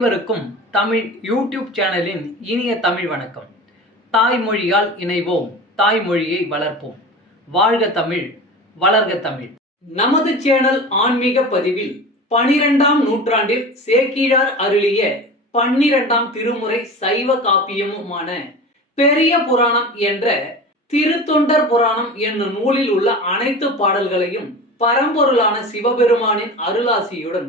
அனைவருக்கும் தமிழ் யூடியூப் சேனலின் இனிய தமிழ் வணக்கம். தாய்மொழியால் இணைவோம் தாய்மொழியை வளர்ப்போம். வாழ்க தமிழ் வளர்க தமிழ். நமது சேனல் ஆன்மீக பதிவில் பனிரெண்டாம் நூற்றாண்டில் சேக்கிழார் அருளிய பன்னிரெண்டாம் திருமுறை சைவ காப்பியமுமான பெரிய புராணம் என்ற திருத்தொண்டர் புராணம் என்னும் நூலில் உள்ள அனைத்து பாடல்களையும் பரம்பொருளான சிவபெருமானின் அருளாசியுடன்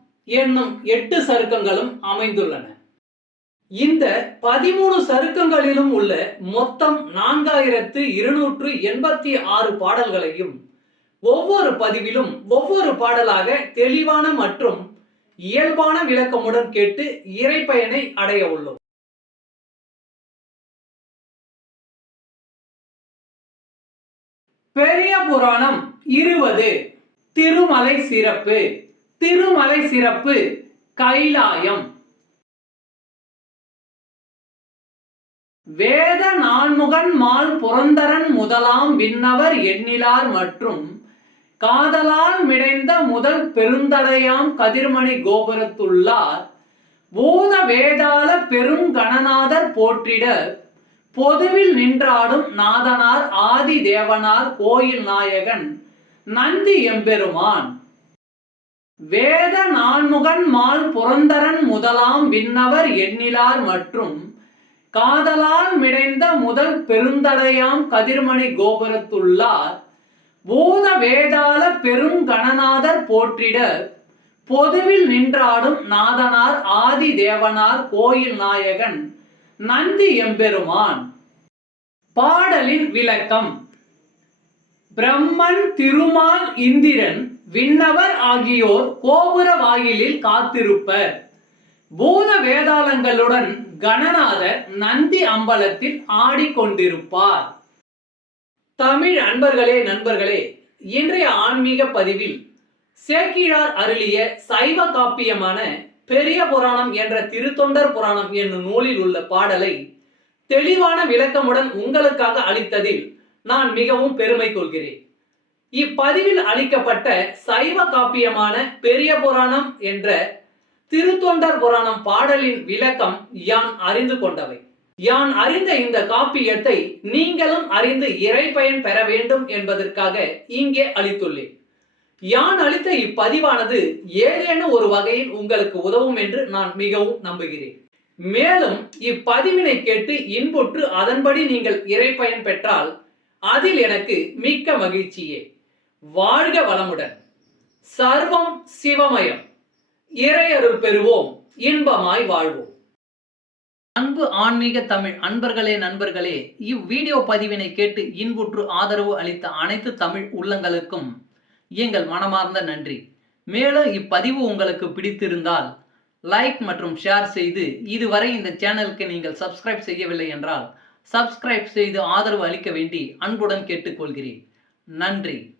என்னும் எட்டு சருக்கங்களும் அமைந்துள்ளன. இந்த பதிமூணு சருக்கங்களிலும் உள்ள மொத்தம் நான்காயிரத்து இருநூற்று எண்பத்தி ஆறு பாடல்களையும் ஒவ்வொரு பதிவிலும் ஒவ்வொரு பாடலாக தெளிவான மற்றும் இயல்பான விளக்கமுடன் கேட்டு இறைப்பயனை அடைய உள்ளோம். பெரிய புராணம் இருபது திருமலை சிறப்பு. திருமலை சிறப்பு கைலாயம். வேத நான்முகன் மால் புரந்தரன் முதலாம் விண்ணவர் எண்ணிலார் மற்றும் காதலால் மிடைந்த முதல் பெருந்தடையாம் கதிர்மணி கோபுரத்துள்ளார். பூத வேதாள பெருங்கணநாதர் போற்றிட பொதுவில் நின்றாடும் நாதனார் ஆதி தேவனார் கோயில் நாயகன் நந்தி எம்பெருமான். வேத நான்முகன் மால் புரந்தரன் முதலாம் விண்ணவர் எண்ணிலார் மற்றும் காதலால் மிடைந்த முதல் பெருந்தடையாம் கதிர்மணி கோபுரத்துள்ளார். பூத வேதாள பெருங்கணநாதர் போற்றிட பொதுவில் நின்றாடும் நாதனார் ஆதி தேவனார் கோயில் நாயகன் நந்தி எம்பெருமான். பாடலின் விளக்கம். பிரம்மன் திருமால் இந்திரன் விண்ணவர் ஆகியோர் கோபுர வாயிலில் காத்திருப்பர். பூத வேதாளங்களுடன் கணநாதர் நந்தி அம்பலத்தில் ஆடிக்கொண்டிருப்பார். தமிழ் அன்பர்களே நண்பர்களே இன்றைய ஆன்மீக பதிவில் சேக்கிழார் அருளிய சைவ காப்பியமான பெரிய புராணம் என்ற திருத்தொண்டர் புராணம் என்னும் நூலில் உள்ள பாடலை தெளிவான விளக்கமுடன் உங்களுக்காக அளித்ததில் நான் மிகவும் பெருமை கொள்கிறேன். இப்பதிவில் அளிக்கப்பட்ட சைவ காப்பியமான பெரிய புராணம் என்ற திருத்தொண்டர் புராணம் பாடலின் விளக்கம் யான் அறிந்து கொண்டவை. யான் அறிந்த இந்த காப்பியத்தை நீங்களும் அறிந்து இறை பயன் பெற வேண்டும் என்பதற்காக இங்கே அளித்துள்ளேன். யான் அளித்த இப்பதிவானது ஏதேனும் ஒரு வகையில் உங்களுக்கு உதவும் என்று நான் மிகவும் நம்புகிறேன். மேலும் இப்பதிவினை கேட்டு இன்புற்று அதன்படி நீங்கள் இறை பயன் பெற்றால் அதில் எனக்கு மிக்க மகிழ்ச்சியே. வாழ்க வளமுடன். சர்வம் சிவமயம். இறையருள் பெறுவோம். இன்பமாய் வாழ்வோம். அன்பு ஆன்மீக தமிழ் அன்பர்களே நண்பர்களே இவ்வீடியோ பதிவினை கேட்டு இன்புற்று ஆதரவு அளித்த அனைத்து தமிழ் உள்ளங்களுக்கும் எங்கள் மனமார்ந்த நன்றி. மேலும் இப்பதிவு உங்களுக்கு பிடித்திருந்தால் லைக் மற்றும் ஷேர் செய்து இதுவரை இந்த சேனலுக்கு நீங்கள் சப்ஸ்கிரைப் செய்யவில்லை என்றால் சப்ஸ்கிரைப் செய்து ஆதரவு அளிக்க வேண்டி அன்புடன் கேட்டுக்கொள்கிறேன். நன்றி.